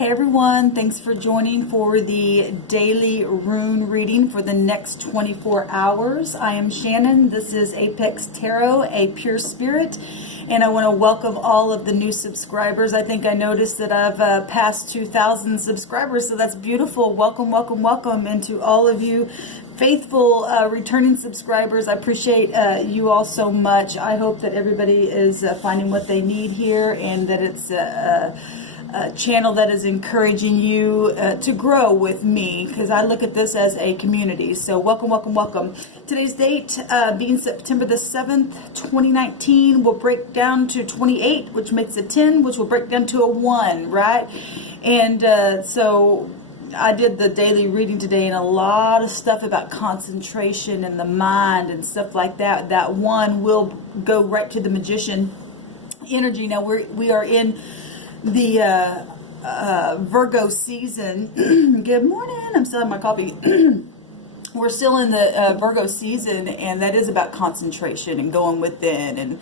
Hey everyone, thanks for joining for the daily rune reading for the next 24 hours. I am Shannon. This is Apex Tarot, a pure spirit, and I want to welcome all of the new subscribers. I think I noticed that I've passed 2,000 subscribers, so that's beautiful. Welcome, welcome, welcome, and to all of you faithful returning subscribers. I appreciate you all so much. I hope that everybody is finding what they need here, and that it's a channel that is encouraging you to grow with me, because I look at this as a community. So welcome, welcome, welcome. Today's date being September the 7th, 2019, will break down to 28, which makes a 10, which will break down to a 1, right? And so I did the daily reading today, and a lot of stuff about concentration and the mind and stuff like that. That 1 will go right to the magician energy. Now we are in the Virgo season. Good morning. I'm still having my coffee. We're still in the Virgo season, and that is about concentration and going within and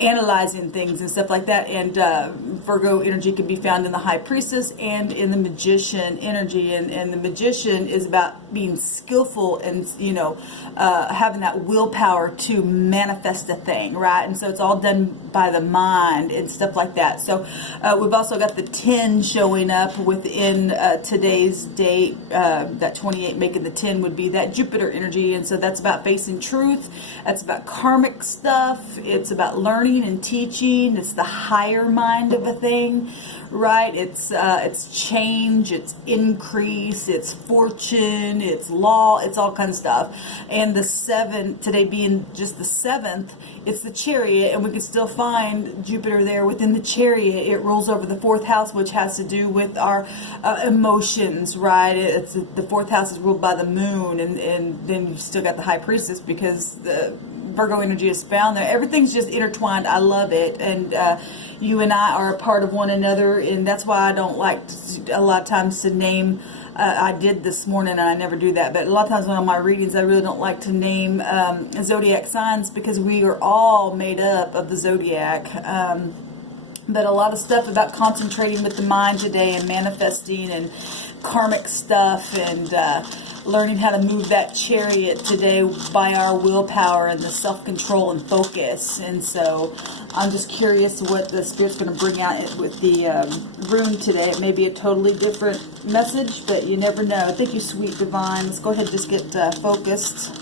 analyzing things and stuff like that. And Virgo energy can be found in the High Priestess and in the Magician energy. And the Magician is about being skillful and, you know, having that willpower to manifest a thing, right? And so it's all done by the mind and stuff like that. So we've also got the 10 showing up within today's date. That 28 making the 10 would be that Jupiter energy. And so that's about facing truth. That's about karmic stuff. It's about learning and teaching. It's the higher mind of a thing, right? It's change, it's increase, it's fortune, it's law, it's all kinds of stuff. And the 7, today being just the 7th, it's the Chariot, and we can still find Jupiter there within the Chariot. It rules over the 4th house, which has to do with our emotions, right? It's the 4th house is ruled by the moon, and then you've still got the High Priestess, because the Virgo energy is found there. Everything's just intertwined. I love it. And you and I are a part of one another, and that's why I don't like a lot of times to name. I did this morning, and I never do that, but a lot of times when on my readings, I really don't like to name zodiac signs, because we are all made up of the zodiac. But a lot of stuff about concentrating with the mind today, and manifesting and karmic stuff, and learning how to move that Chariot today by our willpower and the self-control and focus. And so I'm just curious what the Spirit's going to bring out with the rune today. It may be a totally different message, but you never know. Thank you, sweet divine. Let's go ahead and just get focused.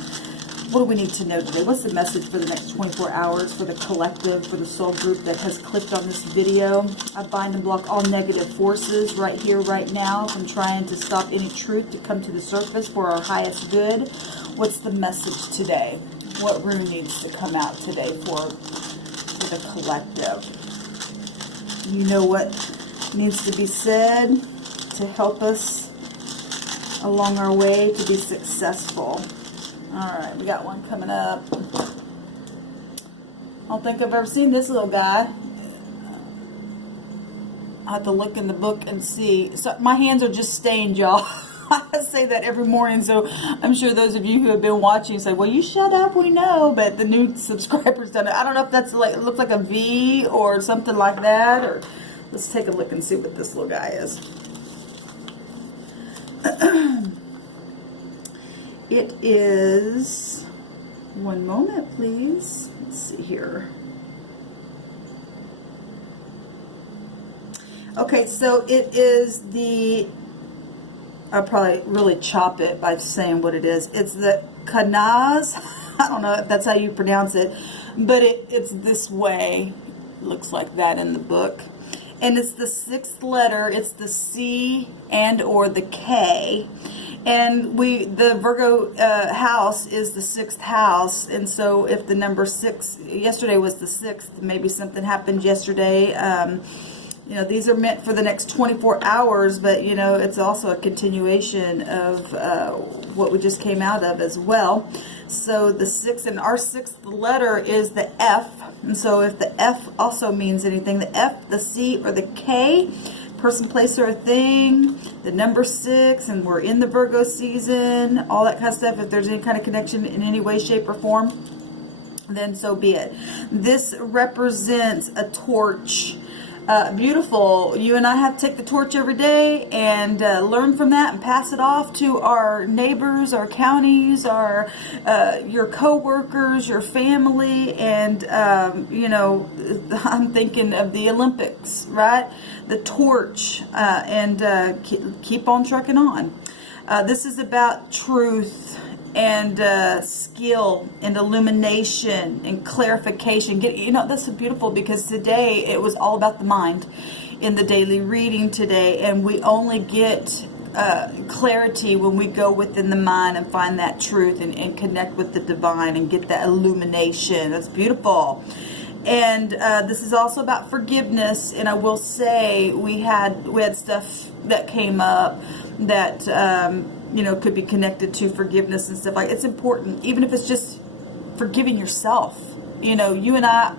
What do we need to know today? What's the message for the next 24 hours for the collective, for the soul group that has clicked on this video? I bind and block all negative forces right here, right now, from trying to stop any truth to come to the surface for our highest good. What's the message today? What rune needs to come out today for the collective? You know what needs to be said to help us along our way to be successful. Alright, we got one coming up. I don't think I've ever seen this little guy. I have to look in the book and see. So my hands are just stained, y'all. I say that every morning, so I'm sure those of you who have been watching say, well, you shut up, we know. But the new subscribers don't know. I don't know if that's like, it looks like a V or something like that. Or let's take a look and see what this little guy is. It is, one moment please, let's see here. Okay, so it is the, I'll probably really chop it by saying what it is. It's the Kanaz. I don't know if that's how you pronounce it, but it's this way. It looks like that in the book. And it's the 6th letter. It's the C and or the K. And the Virgo house is the 6th house, and so if the number 6, yesterday was the 6th, maybe something happened yesterday. You know, these are meant for the next 24 hours, but you know, it's also a continuation of what we just came out of as well. So the 6th, and our 6th letter is the F, and so if the F also means anything, the F, the C, or the K, person, place, or a thing, the number 6, and we're in the Virgo season, all that kind of stuff. If there's any kind of connection in any way, shape, or form, then so be it. This represents a torch Beautiful. You and I have to take the torch every day and learn from that and pass it off to our neighbors, our counties, your co-workers, your family, and I'm thinking of the Olympics, right? The torch, and keep on trucking on. This is about truth and skill and illumination and clarification. That's so beautiful, because today it was all about the mind in the daily reading today, and we only get clarity when we go within the mind and find that truth and connect with the divine and get that illumination. That's beautiful. And this is also about forgiveness. And I will say we had stuff that came up that could be connected to forgiveness and stuff like. It's important, even if it's just forgiving yourself. You and I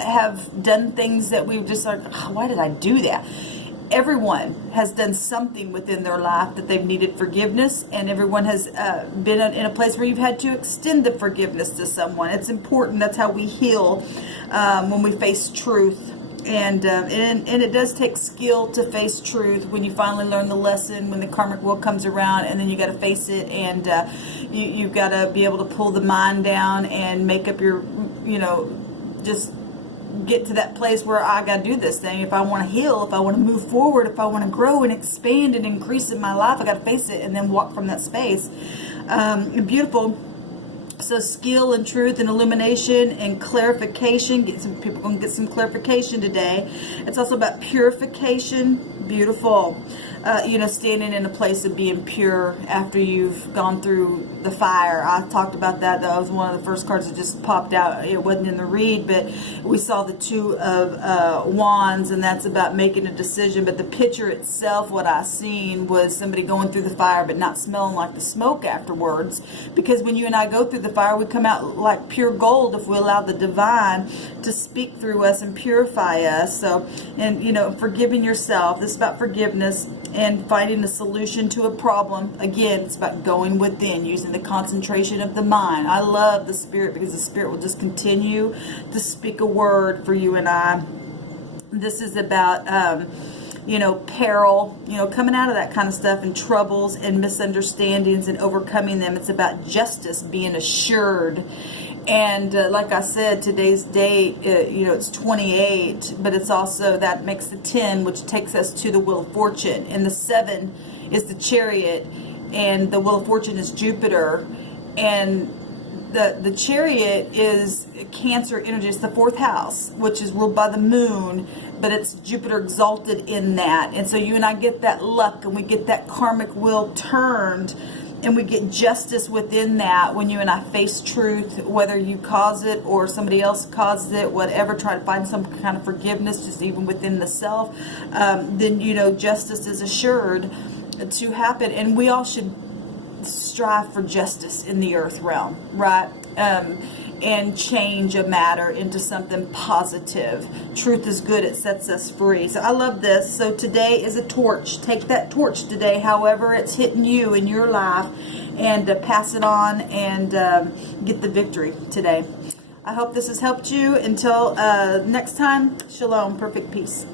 have done things that we've just like, oh, why did I do that? Everyone has done something within their life that they've needed forgiveness, and everyone has been in a place where you've had to extend the forgiveness to someone. It's important. That's how we heal when we face truth. And it does take skill to face truth when you finally learn the lesson, when the karmic wheel comes around, and then you got to face it, and you've got to be able to pull the mind down and make up your, just get to that place where I got to do this thing. If I want to heal, if I want to move forward, if I want to grow and expand and increase in my life, I got to face it and then walk from that space. Beautiful. So skill and truth and illumination and clarification. People going to get some clarification today. It's also about purification. Beautiful. Standing in a place of being pure after you've gone through the fire. I talked about that. That was one of the first cards that just popped out. It wasn't in the read, but we saw the Two of Wands, and that's about making a decision. But the picture itself, what I seen was somebody going through the fire but not smelling like the smoke afterwards. Because when you and I go through the fire, we come out like pure gold if we allow the divine to speak through us and purify us. So, and forgiving yourself. This is about forgiveness and finding a solution to a problem. Again, it's about going within, using the concentration of the mind. I love the Spirit, because the Spirit will just continue to speak a word for you and I. This is about peril, coming out of that kind of stuff, and troubles and misunderstandings and overcoming them. It's about justice being assured. And like I said, today's date, it's 28, but it's also, that makes the 10, which takes us to the Wheel of Fortune. And the 7 is the Chariot, and the Wheel of Fortune is Jupiter. And the Chariot is Cancer energy. It's the 4th house, which is ruled by the moon, but it's Jupiter exalted in that. And so you and I get that luck, and we get that karmic wheel turned, and we get justice within that when you and I face truth, whether you cause it or somebody else causes it, whatever. Try to find some kind of forgiveness, just even within the self. Then, justice is assured to happen. And we all should strive for justice in the earth realm, right? And change a matter into something positive. Truth is good. It sets us free. So I love this. So today is a torch. Take that torch today, however it's hitting you in your life, and pass it on, and get the victory today. I hope this has helped you. Until next time, shalom, perfect peace.